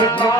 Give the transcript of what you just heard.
Bye.